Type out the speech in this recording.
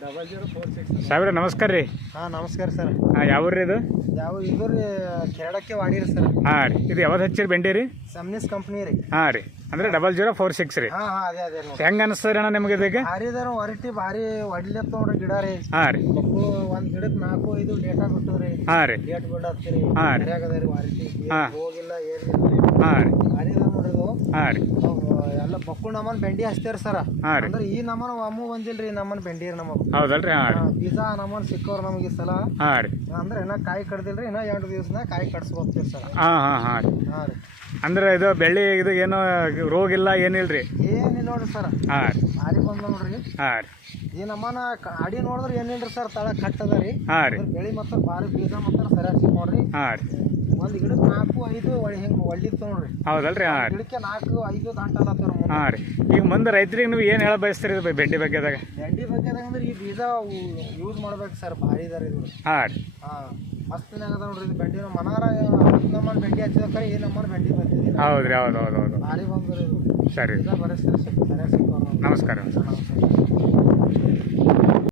ಸಾಹೇಬ್ರೆ ನಮಸ್ಕಾರ ರೀ. ಹಾಂ ನಮಸ್ಕಾರ ಸರ್. ಹಾಂ ಯಾವ ರೀ ಇದು? ಇದು ರೀ ಕೆರಡಕ್ಕೆ ವಾಡಿರಿ ಸರ್. ಹಾಂ ರೀ. ಇದು ಯಾವ್ದು ಹಚ್ಚಿರಿ ಬೆಂಡಿ ರೀ? ಸಮ್ನಿಸ್ ಕಂಪ್ನಿ ರೀ. ಹಾಂ ರೀ. ಅಂದ್ರೆ 0046 ರೀ. ಹಾಂ ಅದೇ ನೋಡಿ. ಹೆಂಗೆ ಅನಿಸ್ತದೆ ಅಣ್ಣ ನಿಮಗೆ ಇದಕ್ಕೆ? ಭಾರಿದಾರ ಹೊರಟಿ ಭಾರಿ ಒಡ್ಲತ್ತ ನೋಡ್ರಿ ಗಿಡ ರೀ. ಹಾಂ ರೀ. ಒಂದು ಗಿಡಕ್ಕೆ 4-5 ಡೇಟಾ ಬಿಟ್ಟು ರೀ. ಹಾಂ ರೀ. ಡೇಟ್ ಬಿಡತ್ತೀರಿ. ಹಾಂ ರೀ. ಸರಿಯಾಗದ ರೀ ವಾರಿಟಿ. ಹೋಗಿಲ್ಲ ಏನಿಲ್ಲ. ಹಾಂ ರೀ. ಭಾರಿದಾರ ನೋಡ್ರಿ ಇದು. ಹಾಂ ರೀ. ಎಲ್ಲ ಬಕ್ಕು ನಮ್ಮನ್ ಬೆಂಡಿ ಹಚ್ತೇರಿ ಸರ. ಹಾಂ ರೀ. ಅಂದ್ರೆ ಈ ನಮ್ಮನ ಅಮ್ಮು ಬಂದಿಲ್ರಿ ನಮ್ಮನ್ ಬೆಂಡಿ ರೀ ನಮಗೆ. ಹೌದಲ್ರಿ? ಹಾಂ ರೀ. ಬೀಜ ನಮ್ಮನ್ ಸಿಕ್ಕವ್ರ ನಮಗೆ ಈ ಸಲ. ಹಾಂ ರೀ. ಅಂದ್ರೆ ಇನ್ನ ಕಾಯಿ ಕಡ್ದಿಲ್ರಿ, ಇನ್ನ 2 ದಿವಸನಾಗ ಕಾಯಿ ಕಡ್ಸ್ಕೊತೀವಿ ಸರ್. ಹಾಂ ಹಾಂ ಹಾಂ ರೀ. ಹಾಂ ರೀ. ಅಂದ್ರೆ ಇದು ಬೆಳ್ಳಿ ಇದು ಏನೋ ರೋಗ ಇಲ್ಲ ಏನಿಲ್ರಿ? ಏನಿಲ್ಲ ನೋಡ್ರಿ ಸರ್. ಹಾಂ ರೀ. ಭಾರಿ ಬಂದ ನೋಡ್ರಿ. ಹಾಂ ರೀ. ಈ ನಮ್ಮನ ಅಡಿ ನೋಡಿದ್ರೆ ಏನಿಲ್ರಿ ಸರ್, ತಳ ಕಟ್ಟದ ರೀ. ಹಾಂ ರೀ. ಬೆಳಿ ಮಾತ್ರ ಭಾರಿ ಬೀಜ ಮಾತ್ರ ಸರಿಯಾಗಿ ಸಿಕ್ಕೋಡ್ರಿ. ಹಾಂ ರೀ. ಒಂದು ಗಿಡಕ್ಕೆ 4-5 ಹಿಂಗೆ ಒಳ್ಳಿತ್ತು ನೋಡ್ರಿ. ಹೌದಲ್ರಿ? ಹಾಂ ರೀ. ಗಿಡಕ್ಕೆ 4-5 ದಾಂಟಲ್ಲತ್ತಾರ. ಹಾಂ ರೀ. ಈಗ ಮುಂದೆ ರೈತರಿಗೆ ನೀವು ಏನು ಹೇಳ ಬಯಸ್ತೀರಿ ಇದು ಬೆಂಡಿ ಬಗ್ಗೆದಾಗ? ಬೆಂಡಿ ಬಗ್ಗೆದಾಗ ಅಂದ್ರೆ ಈ ಬೀಜ ಯೂಸ್ ಮಾಡ್ಬೇಕು ಸರ್, ಭಾರಿ ಇದಾರೆ ಇದು. ಹಾಂ ರೀ. ಹಾಂ ಮಸ್ತ್ ಆಗದ ನೋಡ್ರಿ ಇದು ಬೆಂಡಿ. ಮನಾರ ನಮ್ಮನ್ನ ಬೆಂಡಿ ಹಚ್ಚಿದ್ರೆ ಈ ನಮ್ಮನ್ನ ಬೆಂಡಿ ಬಂದಿದೆ. ಹೌದ್ರಿ. ಹೌದು ಹೌದು ಹೌದು. ಭಾರಿ ಬಂದ್ರಿ ಇದು. ಸರಿ. ಬರೀ ಸರಿಯಾಗಿ ಸಿಕ್ಕೋರು. ನಮಸ್ಕಾರ. ನಮಸ್ಕಾರ.